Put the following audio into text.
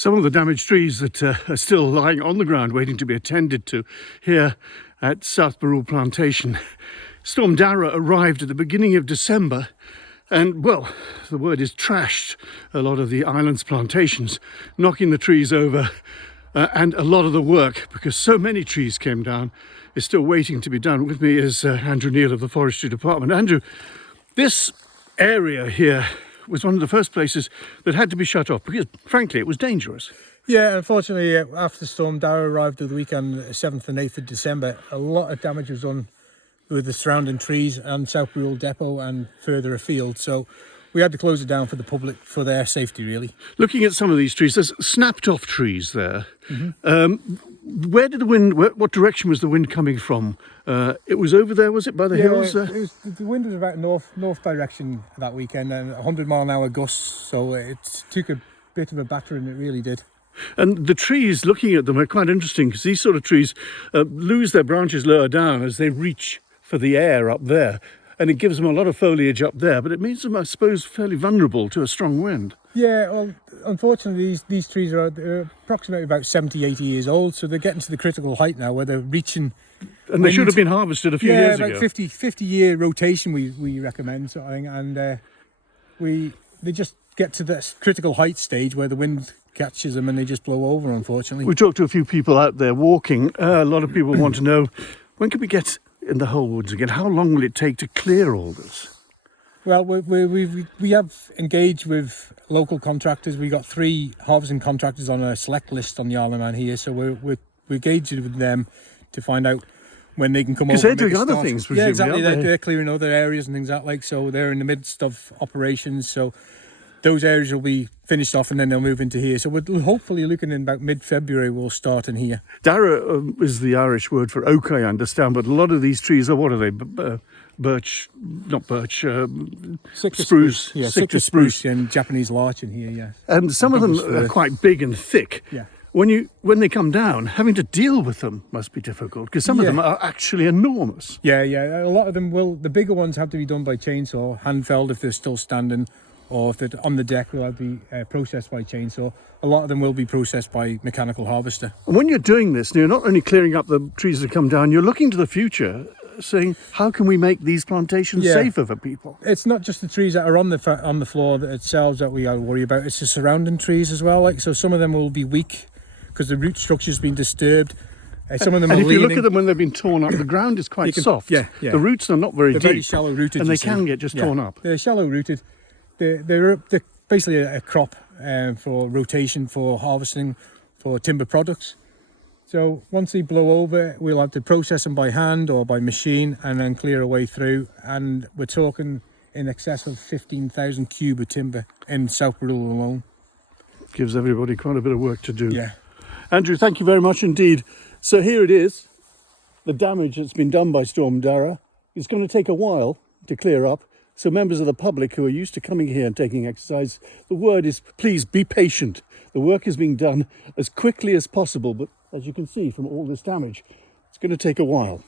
Some of the damaged trees that are still lying on the ground waiting to be attended to here at South Barrule Plantation. Storm Darragh arrived at the beginning of December and, well, the word is trashed a lot of the island's plantations, knocking the trees over, and a lot of the work, because so many trees came down, is still waiting to be done. With me is Andrew Neal of the Forestry Department. Andrew, this area here was one of the first places that had to be shut off because, frankly, it was dangerous. Yeah, unfortunately, after Storm Darragh arrived over the weekend, 7th and 8th of December, a lot of damage was done with the surrounding trees and South Barrule Depot and further afield. So we had to close it down for the public, for their safety, really. Looking at some of these trees, there's snapped off trees there. Where did the wind, what direction was the wind coming from? It was over there, was it, by the hills? The wind was about north direction that weekend, and 100-mile-an-hour gusts, so it took a bit of a battering, it really did. And the trees, looking at them, are quite interesting, because these sort of trees lose their branches lower down as they reach for the air up there, and it gives them a lot of foliage up there, but it makes them, I suppose, fairly vulnerable to a strong wind. Yeah, well, unfortunately, these trees are approximately about 70, 80 years old, so they're getting to the critical height now where they're reaching. And they should have been harvested a few years ago. Yeah, about 50-year rotation we recommend, sort of thing, and they just get to this critical height stage where the wind catches them and they just blow over, unfortunately. We talked to a few people out there walking. A lot of people want to know, when can we get in the whole woods again? How long will it take to clear all this? Well, we have engaged with local contractors. We got 3 harvesting contractors on a select list on the Isle of Man here, so we're engaged with them to find out when they can come over. Because they're doing other things, presumably. Yeah, exactly. They're clearing other areas and things like that. So they're in the midst of operations. So those areas will be finished off and then they'll move into here. So we're hopefully looking in about mid-February we'll start in here. Darragh is the Irish word for oak, I understand, but a lot of these trees are, what are they? Spruce. Yeah, citrus spruce. And Japanese larch in here, yeah. And some of them are quite big and thick. Yeah. When they come down, having to deal with them must be difficult, because some of them are actually enormous. Yeah. A lot of them will, the bigger ones have to be done by chainsaw, hand felled if they're still standing, or if they're on the deck, they'll be processed by chainsaw. A lot of them will be processed by mechanical harvester. And when you're doing this, you're not only clearing up the trees that come down, you're looking to the future, saying, how can we make these plantations safer for people? It's not just the trees that are on the floor themselves that we worry about, it's the surrounding trees as well. So some of them will be weak because the root structure's been disturbed. Some of them are leaning. And if you look at them when they've been torn up, the ground is quite soft. Yeah. The roots are not very deep. They're very shallow rooted. And they can get just torn up. They're shallow rooted. They're basically a crop for rotation, for harvesting, for timber products. So once they blow over, we'll have to process them by hand or by machine and then clear a way through. And we're talking in excess of 15,000 cube of timber in South Barrule alone. Gives everybody quite a bit of work to do. Yeah. Andrew, thank you very much indeed. So here it is, the damage that's been done by Storm Darragh. It's going to take a while to clear up. So members of the public who are used to coming here and taking exercise, the word is, please be patient. The work is being done as quickly as possible, but as you can see from all this damage, it's going to take a while.